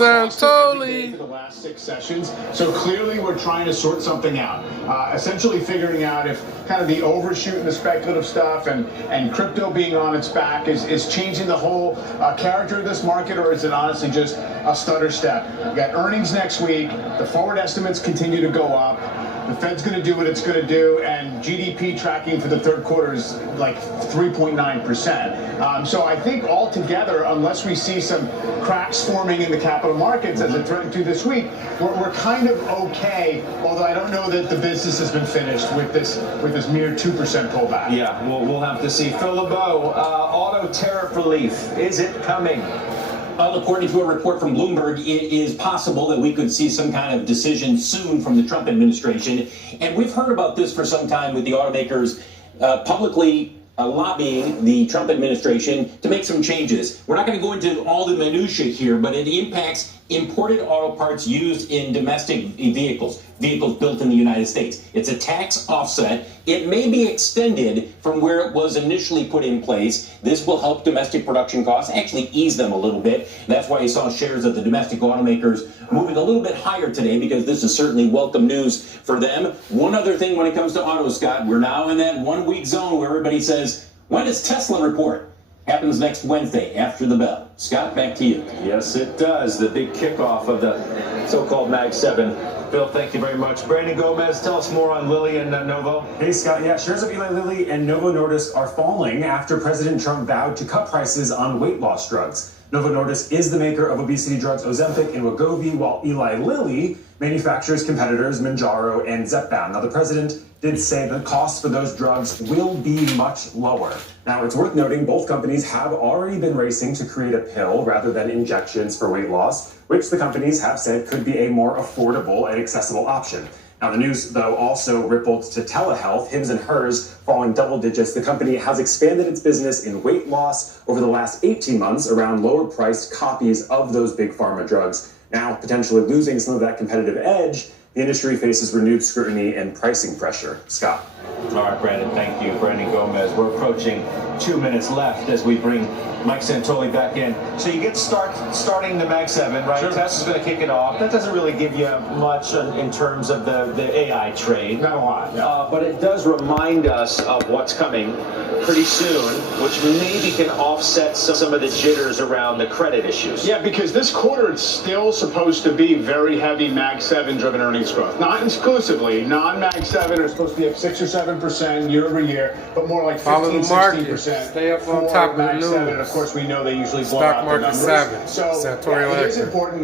Santoli. For the last 6 sessions. So clearly we're trying to sort something out. Essentially figuring out if kind of the overshoot and the speculative stuff and crypto being on its back is changing the whole character of this market, or is it honestly just a stutter step? We got earnings next week. The forward estimates continue to go up. The Fed's going to do what it's going to do, and GDP tracking for the third quarter is like 3.9%. So I think altogether, unless we see some cracks forming in the capital markets as it threatened to this week, we're kind of okay. Although I don't know that the business has been finished with this mere 2% pullback. Yeah, we'll have to see. Phil LeBeau, auto tariff relief, is it coming? Well, according to a report from Bloomberg, it is possible that we could see some kind of decision soon from the Trump administration. And we've heard about this for some time with the automakers publicly lobbying the Trump administration to make some changes. We're not going to go into all the minutiae here, but it impacts imported auto parts used in domestic vehicles built in the United States. It's a tax offset. It may be extended from where it was initially put in place. This will help domestic production costs, actually ease them a little bit. That's why you saw shares of the domestic automakers moving a little bit higher today, because this is certainly welcome news for them. One other thing when it comes to auto, Scott, we're now in that 1 week zone where everybody says, when does Tesla report? Happens next Wednesday after the bell. Scott, back to you. Yes, it does. The big kickoff of the so-called Mag 7. Phil, thank you very much. Brandon Gomez, tell us more on Lilly and Novo. Hey, Scott. Yeah, shares of Eli Lilly and Novo Nordisk are falling after President Trump vowed to cut prices on weight loss drugs. Novo Nordisk is the maker of obesity drugs Ozempic and Wegovy, while Eli Lilly manufactures competitors Mounjaro and Zepbound. Now, the president did say the costs for those drugs will be much lower. Now, it's worth noting both companies have already been racing to create a pill rather than injections for weight loss, which the companies have said could be a more affordable and accessible option. Now, the news, though, also rippled to telehealth. Hims and Hers falling double digits. The company has expanded its business in weight loss over the last 18 months around lower-priced copies of those big pharma drugs. Now, potentially losing some of that competitive edge, the industry faces renewed scrutiny and pricing pressure. Scott. All right, Brandon, thank you. Brandon Gomez, we're approaching 2 minutes left as we bring Mike Santoli back in. So you get starting the Mag 7, right? Sure. Tesla's going to kick it off. That doesn't really give you much in terms of the AI trade. Not a lot, yeah. But it does remind us of what's coming pretty soon, which maybe can offset some of the jitters around the credit issues. Yeah, because this quarter it's still supposed to be very heavy Mag 7 driven earnings growth. Not exclusively. Non-Mag 7 are supposed to be up 6 or 7% year over year, but more like 15, 16%. Stay up on top of the Mag 7. And news. of course, we know they usually blow Stock out the market numbers. 7. So Santori yeah, it is Electric. important.